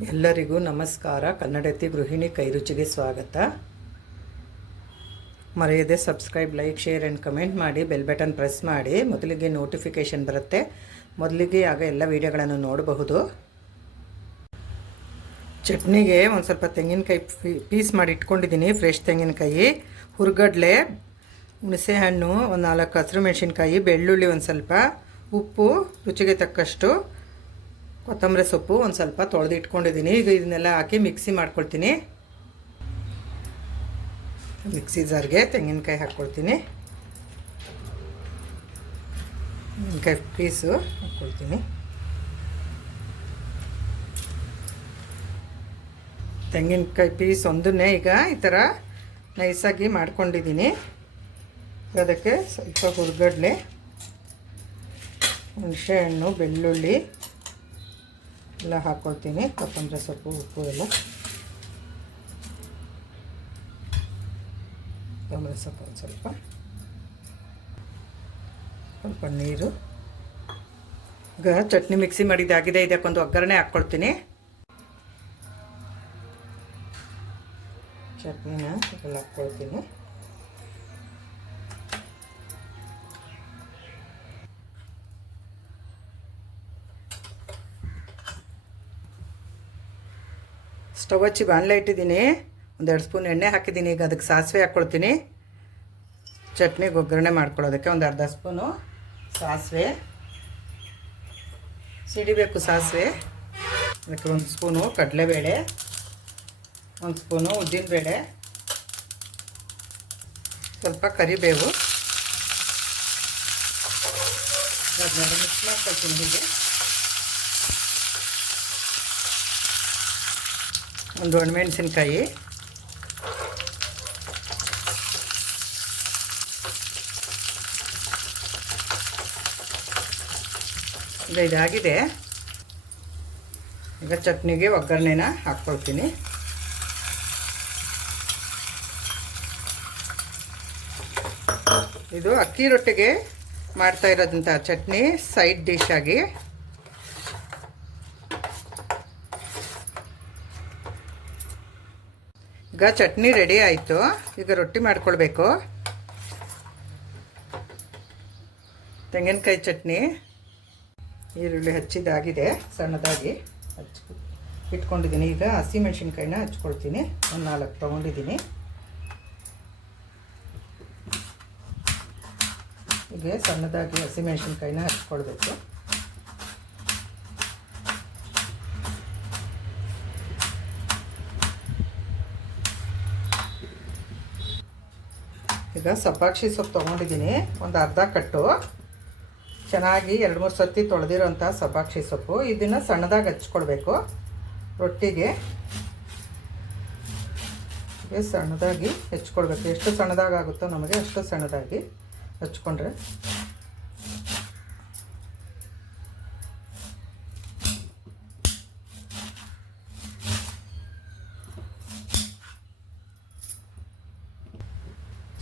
ಎಲ್ಲರಿಗೂ ನಮಸ್ಕಾರ. ಕನ್ನಡತಿ ಗೃಹಿಣಿ ಕೈರುಚಿಗೆ ಸ್ವಾಗತ. ಮರೆಯದೆ subscribe, like, share and comment ಮಾಡಿ. ಬೆಲ್ ಬಟನ್ ಪ್ರೆಸ್ ಮಾಡಿ. ಮೊದಲಿಗೆ ನೋಟಿಫಿಕೇಷನ್ ಬರುತ್ತೆ. ಮೊದಲಿಗೆ ಆಗ ಎಲ್ಲ ವೀಡಿಯೋಗಳನ್ನು ನೋಡಬಹುದು. ಚಟ್ನಿಗೆ ಒಂದು ಸ್ವಲ್ಪ ತೆಂಗಿನಕಾಯಿ ಪೀಸ್ ಮಾಡಿ ಇಟ್ಕೊಂಡಿದ್ದೀನಿ. ಫ್ರೆಶ್ ತೆಂಗಿನಕಾಯಿ, ಹುರ್ಗಡ್ಲೆ, ಹುಣಸೆಹಣ್ಣು, ಒಂದು 4 ಹಸಿರು ಮೆಣಸಿನ್ಕಾಯಿ, ಬೆಳ್ಳುಳ್ಳಿ ಒಂದು ಸ್ವಲ್ಪ, ಉಪ್ಪು, ರುಚಿಗೆ ತಕ್ಕಷ್ಟು, ಕೊತ್ತಂಬರಿ ಸೊಪ್ಪು ಒಂದು ಸ್ವಲ್ಪ ತೊಳೆದು ಇಟ್ಕೊಂಡಿದ್ದೀನಿ. ಈಗ ಇದನ್ನೆಲ್ಲ ಹಾಕಿ ಮಿಕ್ಸಿ ಮಾಡ್ಕೊಳ್ತೀನಿ. ಮಿಕ್ಸಿ ಜಾರ್ಗೆ ತೆಂಗಿನಕಾಯಿ ಹಾಕ್ಕೊಳ್ತೀನಿ. ತೆಂಗಿನಕಾಯಿ ಪೀಸು ಹಾಕ್ಕೊಳ್ತೀನಿ. ತೆಂಗಿನಕಾಯಿ ಪೀಸ್ ಒಂದನ್ನೇ ಈಗ ಈ ಥರ ನೈಸಾಗಿ ಮಾಡ್ಕೊಂಡಿದ್ದೀನಿ. ಅದಕ್ಕೆ ಸ್ವಲ್ಪ ಹುರ್ಗಡ್ಲೆ, ಹುಣಸೆಹಣ್ಣು, ಬೆಳ್ಳುಳ್ಳಿ ಎಲ್ಲ ಹಾಕ್ಕೊಳ್ತೀನಿ. ಕೊತ್ತಂಬರಿ ಸೊಪ್ಪು, ಉಪ್ಪು ಎಲ್ಲ, ಕೊತ್ತಂಬರಿ ಸೊಪ್ಪು ಒಂದು ಸ್ವಲ್ಪ ನೀರು. ಈಗ ಚಟ್ನಿ ಮಿಕ್ಸಿ ಮಾಡಿದ್ದಾಗಿದೆ. ಇದಕ್ಕೊಂದು ಒಗ್ಗರಣೆ ಹಾಕ್ಕೊಳ್ತೀನಿ. ಚಟ್ನಿನ ಎಲ್ಲ ಹಾಕ್ಕೊಳ್ತೀನಿ. ಸ್ಟವ್ ಹಚ್ಚಿ ಬಾಣಲೆ ಇಟ್ಟಿದ್ದೀನಿ. 1-2 ಸ್ಪೂನ್ ಎಣ್ಣೆ ಹಾಕಿದ್ದೀನಿ. ಈಗ ಅದಕ್ಕೆ ಸಾಸಿವೆ ಹಾಕ್ಕೊಳ್ತೀನಿ. ಚಟ್ನಿಗೆ ಒಗ್ಗರಣೆ ಮಾಡ್ಕೊಳ್ಳೋದಕ್ಕೆ ಒಂದು ಅರ್ಧ ಸ್ಪೂನು ಸಾಸಿವೆ ಸಿಡಿಬೇಕು. ಸಾಸಿವೆ ಅದಕ್ಕೆ 1 ಸ್ಪೂನು ಕಡಲೆಬೇಳೆ, 1 ಸ್ಪೂನು ಉದ್ದಿನಬೇಳೆ, ಸ್ವಲ್ಪ ಕರಿಬೇವು, ಅದನ್ನೆಲ್ಲ ಮಿಕ್ಸ್ ಮಾಡ್ಕೊಳ್ತೀನಿ. ಹೀಗೆ ಒಂದು ಒಣಮೆಣಸಿನ್ಕಾಯಿ, ಈಗ ಇದಾಗಿದೆ. ಈಗ ಚಟ್ನಿಗೆ ಒಗ್ಗರಣೆನ ಹಾಕ್ಕೊಳ್ತೀನಿ. ಇದು ಅಕ್ಕಿ ರೊಟ್ಟಿಗೆ ಮಾಡ್ತಾ ಇರೋದಂಥ ಚಟ್ನಿ, ಸೈಡ್ ಡಿಶ್ ಆಗಿ. ಈಗ ಚಟ್ನಿ ರೆಡಿ ಆಯಿತು. ಈಗ ರೊಟ್ಟಿ ಮಾಡ್ಕೊಳ್ಬೇಕು. ತೆಂಗಿನಕಾಯಿ ಚಟ್ನಿ, ಈರುಳ್ಳಿ ಹಚ್ಚಿದ್ದಾಗಿದೆ, ಸಣ್ಣದಾಗಿ ಇಟ್ಕೊಂಡಿದ್ದೀನಿ. ಈಗ ಹಸಿಮೆಣ್ಸಿನ್ಕಾಯಿನ ಹಚ್ಕೊಳ್ತೀನಿ. ಒಂದು 4 ತೊಗೊಂಡಿದ್ದೀನಿ. ಹೀಗೆ ಸಣ್ಣದಾಗಿ ಹಸಿಮೆಣ್ಸಿನ್ಕಾಯಿನ ಹಚ್ಕೊಳ್ಬೇಕು. ಈಗ ಸಬ್ಬಾಕ್ಷಿ ಸೊಪ್ಪು ತೊಗೊಂಡಿದ್ದೀನಿ, ಒಂದು ಅರ್ಧ ಕಟ್ಟು. ಚೆನ್ನಾಗಿ 2-3 ಸರ್ತಿ ತೊಳೆದಿರೋಂಥ ಸಬ್ಬಾಕ್ಷಿ ಸೊಪ್ಪು. ಇದನ್ನು ಸಣ್ಣದಾಗಿ ಹಚ್ಕೊಳ್ಬೇಕು. ರೊಟ್ಟಿಗೆ ಸಣ್ಣದಾಗಿ ಹೆಚ್ಕೊಳ್ಬೇಕು. ಎಷ್ಟು ಸಣ್ಣದಾಗುತ್ತೋ ನಮಗೆ ಅಷ್ಟು ಸಣ್ಣದಾಗಿ ಹಚ್ಕೊಂಡ್ರೆ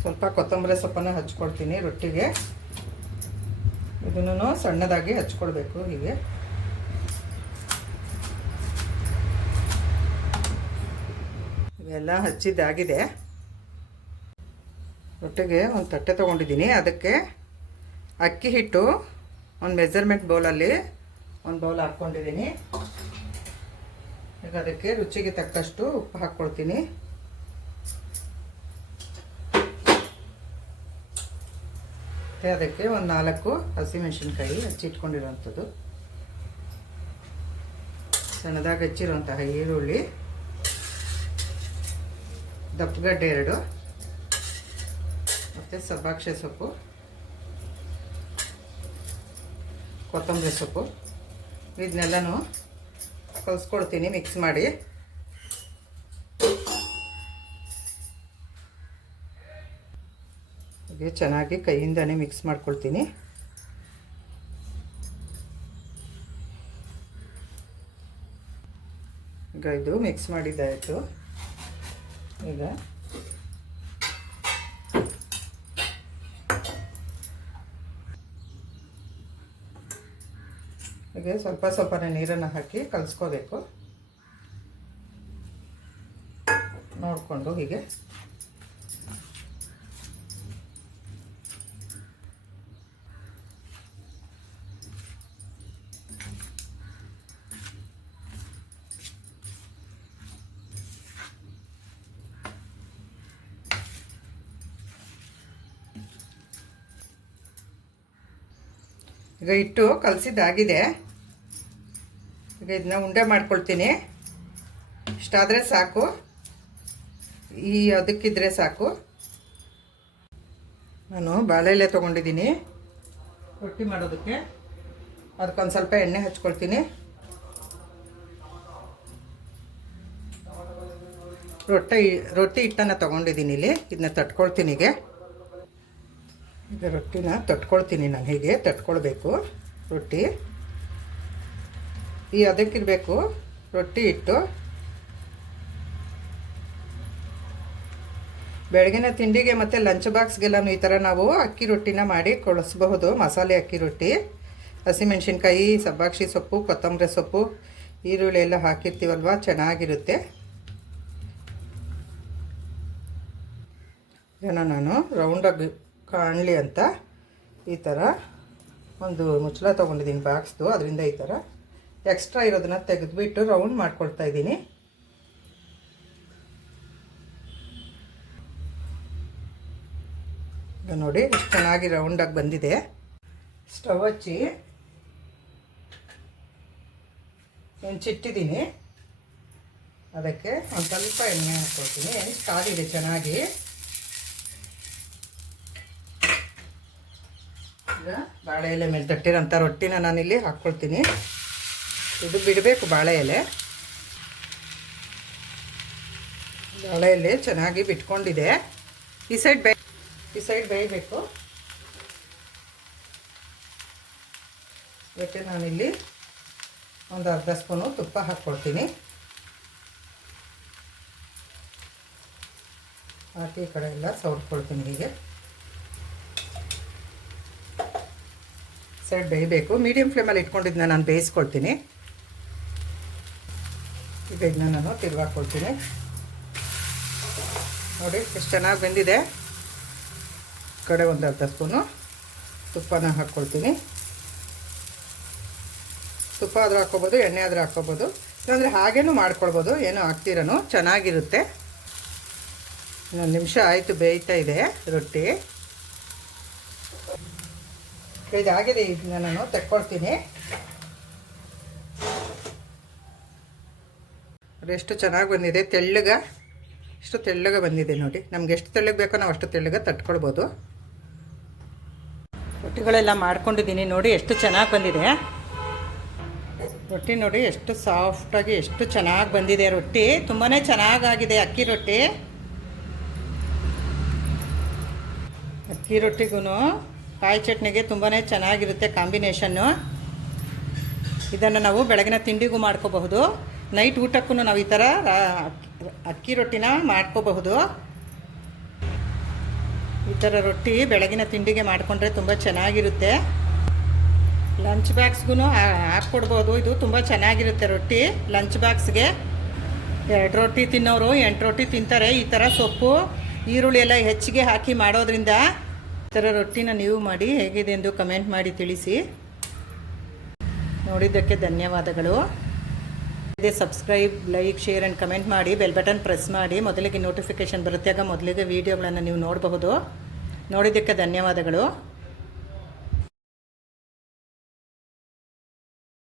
ಸ್ವಲ್ಪ ಕೊತ್ತಂಬರಿ ಸೊಪ್ಪನ್ನು ಹಚ್ಕೊಳ್ತೀನಿ ರೊಟ್ಟಿಗೆ. ಇದನ್ನು ಸಣ್ಣದಾಗಿ ಹಚ್ಕೊಳ್ಬೇಕು. ಹೀಗೆ ಇವೆಲ್ಲ ಹಚ್ಚಿದ್ದಾಗಿದೆ. ರೊಟ್ಟಿಗೆ ಒಂದು ತಟ್ಟೆ ತೊಗೊಂಡಿದ್ದೀನಿ. ಅದಕ್ಕೆ ಅಕ್ಕಿ ಹಿಟ್ಟು ಒಂದು ಮೆಜರ್ಮೆಂಟ್ ಬೌಲಲ್ಲಿ ಒಂದು ಬೌಲ್ ಹಾಕ್ಕೊಂಡಿದ್ದೀನಿ. ಈಗ ಅದಕ್ಕೆ ರುಚಿಗೆ ತಕ್ಕಷ್ಟು ಉಪ್ಪು ಹಾಕ್ಕೊಳ್ತೀನಿ. ಅದಕ್ಕೆ ಒಂದು 4 ಹಸಿಮೆಣಸಿನ್ಕಾಯಿ ಹಚ್ಚಿಟ್ಕೊಂಡಿರೋಂಥದ್ದು, ಸಣ್ಣದಾಗಿ ಹಚ್ಚಿರುವಂತಹ ಈರುಳ್ಳಿ, ದಪ್ಪಗಡ್ಡೆ 2, ಮತ್ತು ಸಬ್ಬಾಕ್ಷಿ ಸೊಪ್ಪು, ಕೊತ್ತಂಬರಿ ಸೊಪ್ಪು. ಇದನ್ನೆಲ್ಲನೂ ಕಲಿಸ್ಕೊಳ್ತೀನಿ ಮಿಕ್ಸ್ ಮಾಡಿ. ಚೆನ್ನಾಗಿ ಕೈಯಿಂದನೇ ಮಿಕ್ಸ್ ಮಾಡ್ಕೊಳ್ತೀನಿ. ಈಗ ಇದು ಮಿಕ್ಸ್ ಮಾಡಿದ್ದಾಯಿತು. ಈಗ ಸ್ವಲ್ಪ ಸ್ವಲ್ಪನೇ ನೀರನ್ನು ಹಾಕಿ ಕಲಿಸ್ಕೋಬೇಕು. ನೋಡಿಕೊಂಡು ಹೀಗೆ ಈಗ ಹಿಟ್ಟು ಕಲಸಿದ್ದಾಗಿದೆ. ಈಗ ಇದನ್ನ ಉಂಡೆ ಮಾಡ್ಕೊಳ್ತೀನಿ. ಇಷ್ಟಾದರೆ ಸಾಕು, ಈ ಅದಕ್ಕಿದ್ರೆ ಸಾಕು. ನಾನು ಬಾಳೆಲೆ ತೊಗೊಂಡಿದ್ದೀನಿ ರೊಟ್ಟಿ ಮಾಡೋದಕ್ಕೆ. ಅದಕ್ಕೊಂದು ಸ್ವಲ್ಪ ಎಣ್ಣೆ ಹಚ್ಕೊಳ್ತೀನಿ. ರೊಟ್ಟಿ ಹಿಟ್ಟನ್ನು ತೊಗೊಂಡಿದ್ದೀನಿ ಇಲ್ಲಿ. ಇದನ್ನ ತಟ್ಕೊಳ್ತೀನಿ. ಈಗ ರೊಟ್ಟಿನ ತಟ್ಕೊಳ್ತೀನಿ ನಾನು. ಹೀಗೆ ತಟ್ಕೊಳ್ಬೇಕು ರೊಟ್ಟಿ. ಈ ಅದಕ್ಕಿರಬೇಕು ರೊಟ್ಟಿ ಹಿಟ್ಟು. ಬೆಳಗಿನ ತಿಂಡಿಗೆ ಮತ್ತು ಲಂಚ್ ಬಾಕ್ಸ್ಗೆಲ್ಲನೂ ಈ ಥರ ನಾವು ಅಕ್ಕಿ ರೊಟ್ಟಿನ ಮಾಡಿ ಕಳಿಸ್ಬಹುದು. ಮಸಾಲೆ ಅಕ್ಕಿ ರೊಟ್ಟಿ, ಹಸಿಮೆಣ್ಸಿನ್ಕಾಯಿ, ಸಬ್ಬಾಕ್ಷಿ ಸೊಪ್ಪು, ಕೊತ್ತಂಬರಿ ಸೊಪ್ಪು, ಈರುಳ್ಳಿ ಎಲ್ಲ ಹಾಕಿರ್ತೀವಲ್ವ, ಚೆನ್ನಾಗಿರುತ್ತೆ. ಇದನ್ನು ನಾನು ರೌಂಡಾಗಿ ಕಾಣಲಿ ಅಂತ ಈ ಥರ ಒಂದು ಮುಚ್ಚಳ ತೊಗೊಂಡಿದ್ದೀನಿ ಬಾಕ್ಸ್ದು. ಅದರಿಂದ ಈ ಥರ ಎಕ್ಸ್ಟ್ರಾ ಇರೋದನ್ನು ತೆಗೆದುಬಿಟ್ಟು ರೌಂಡ್ ಮಾಡ್ಕೊಳ್ತಾ ಇದ್ದೀನಿ. ಈಗ ನೋಡಿ ಎಷ್ಟು ಚೆನ್ನಾಗಿ ರೌಂಡಾಗಿ ಬಂದಿದೆ. ಸ್ಟವ್ ಹಚ್ಚಿ ಹೆಂಚಿಟ್ಟಿದ್ದೀನಿ. ಅದಕ್ಕೆ ಒಂದು ಸ್ವಲ್ಪ ಎಣ್ಣೆ ಹಾಕ್ಕೊಳ್ತೀನಿ. ಎಣ್ಣೆ ಕಾದಿದೆ ಚೆನ್ನಾಗಿ. ಈಗ ಬಾಳೆ ಎಲೆ ಮೇಲೆ ತಟ್ಟಿರೋಂಥ ರೊಟ್ಟಿನ ನಾನಿಲ್ಲಿ ಹಾಕ್ಕೊಳ್ತೀನಿ. ಇದು ಬಿಡಬೇಕು ಬಾಳೆ ಎಲೆ. ಬಾಳೆ ಎಲೆ ಚೆನ್ನಾಗಿ ಬಿಟ್ಕೊಂಡಿದೆ. ಈ ಸೈಡ್ ಬೇಯಬೇಕು. ಅದಕ್ಕೆ ನಾನಿಲ್ಲಿ ಒಂದು ಅರ್ಧ ಸ್ಪೂನು ತುಪ್ಪ ಹಾಕ್ಕೊಳ್ತೀನಿ. ಹಾಕಿ ಈ ಕಡೆ ಎಲ್ಲ ಸವರ್ಕೊಳ್ತೀನಿ. ಹೀಗೆ ಸೈಡ್ ಬೇಯಬೇಕು. ಮೀಡಿಯಮ್ ಫ್ಲೇಮಲ್ಲಿ ಇಟ್ಕೊಂಡಿದ್ದನ್ನ ನಾನು ಬೇಯಿಸ್ಕೊಳ್ತೀನಿ. ಈಗ ಇದನ್ನ ನಾನು ತಿರುಗಾಕೊಳ್ತೀನಿ. ನೋಡಿ ಎಷ್ಟು ಚೆನ್ನಾಗಿ ಬೆಂದಿದೆ. ಕಡೆ ಒಂದು ಅರ್ಧ ಸ್ಪೂನು ತುಪ್ಪನ ಹಾಕ್ಕೊಳ್ತೀನಿ. ತುಪ್ಪ ಆದರೂ ಹಾಕ್ಕೊಬೋದು, ಎಣ್ಣೆ ಆದರೂ ಹಾಕ್ಕೊಬೋದು, ಇಲ್ಲಾಂದರೆ ಹಾಗೇನೂ ಮಾಡ್ಕೊಳ್ಬೋದು. ಏನೂ ಹಾಕ್ತಿರೋನು ಚೆನ್ನಾಗಿರುತ್ತೆ. ಇನ್ನೊಂದು ನಿಮಿಷ ಆಯಿತು, ಬೇಯ್ತಾ ಇದೆ ರೊಟ್ಟಿ. ಇದಾಗಿದೆ. ಇದನ್ನ ನಾನು ತೆಕ್ಕೊಳ್ತೀನಿ. ಎಷ್ಟು ಚೆನ್ನಾಗಿ ಬಂದಿದೆ. ಎಷ್ಟು ತೆಳ್ಳಗೆ ಬಂದಿದೆ ನೋಡಿ. ನಮ್ಗೆ ಎಷ್ಟು ತೆಳ್ಳಗೆ ಬೇಕೋ ನಾವು ಅಷ್ಟು ತೆಳ್ಳಗೆ ತಟ್ಕೊಳ್ಬೋದು. ರೊಟ್ಟಿಗಳೆಲ್ಲ ಮಾಡ್ಕೊಂಡಿದ್ದೀನಿ. ನೋಡಿ ಎಷ್ಟು ಚೆನ್ನಾಗಿ ಬಂದಿದೆ ರೊಟ್ಟಿ. ನೋಡಿ ಎಷ್ಟು ಸಾಫ್ಟಾಗಿ ಎಷ್ಟು ಚೆನ್ನಾಗಿ ಬಂದಿದೆ ರೊಟ್ಟಿ. ತುಂಬಾ ಚೆನ್ನಾಗಾಗಿದೆ ಅಕ್ಕಿ ರೊಟ್ಟಿ. ಅಕ್ಕಿ ರೊಟ್ಟಿಗೂ ಕಾಯಿ ಚಟ್ನಿಗೆ ತುಂಬಾ ಚೆನ್ನಾಗಿರುತ್ತೆ ಕಾಂಬಿನೇಷನ್ನು. ಇದನ್ನು ನಾವು ಬೆಳಗಿನ ತಿಂಡಿಗೂ ಮಾಡ್ಕೋಬಹುದು. ನೈಟ್ ಊಟಕ್ಕೂ ನಾವು ಈ ಥರ ಅಕ್ಕಿ ರೊಟ್ಟಿನ ಮಾಡ್ಕೋಬಹುದು. ಈ ಥರ ರೊಟ್ಟಿ ಬೆಳಗಿನ ತಿಂಡಿಗೆ ಮಾಡಿಕೊಂಡ್ರೆ ತುಂಬ ಚೆನ್ನಾಗಿರುತ್ತೆ. ಲಂಚ್ ಬಾಕ್ಸ್ಗೂ ಹಾಕ್ಕೊಡ್ಬೋದು. ಇದು ತುಂಬ ಚೆನ್ನಾಗಿರುತ್ತೆ ರೊಟ್ಟಿ. ಲಂಚ್ ಬಾಕ್ಸ್ಗೆ 2 ರೊಟ್ಟಿ ತಿನ್ನೋರು 8 ರೊಟ್ಟಿ ತಿಂತಾರೆ. ಈ ಥರ ಸೊಪ್ಪು, ಈರುಳ್ಳಿ ಎಲ್ಲ ಹೆಚ್ಚಿಗೆ ಹಾಕಿ ಮಾಡೋದ್ರಿಂದ ಈ ಥರ ರೊಟ್ಟಿನ ನೀವು ಮಾಡಿ ಹೇಗಿದೆ ಎಂದು ಕಮೆಂಟ್ ಮಾಡಿ ತಿಳಿಸಿ. ನೋಡಿದ್ದಕ್ಕೆ ಧನ್ಯವಾದಗಳು. ಇದೇ subscribe, like, share and comment ಮಾಡಿ. ಬೆಲ್ ಬಟನ್ ಪ್ರೆಸ್ ಮಾಡಿ. ಮೊದಲಿಗೆ ನೋಟಿಫಿಕೇಷನ್ ಬರುತ್ತೆ. ಆಗ ಮೊದಲಿಗೆ ವೀಡಿಯೋಗಳನ್ನು ನೀವು ನೋಡಬಹುದು. ನೋಡಿದ್ದಕ್ಕೆ ಧನ್ಯವಾದಗಳು.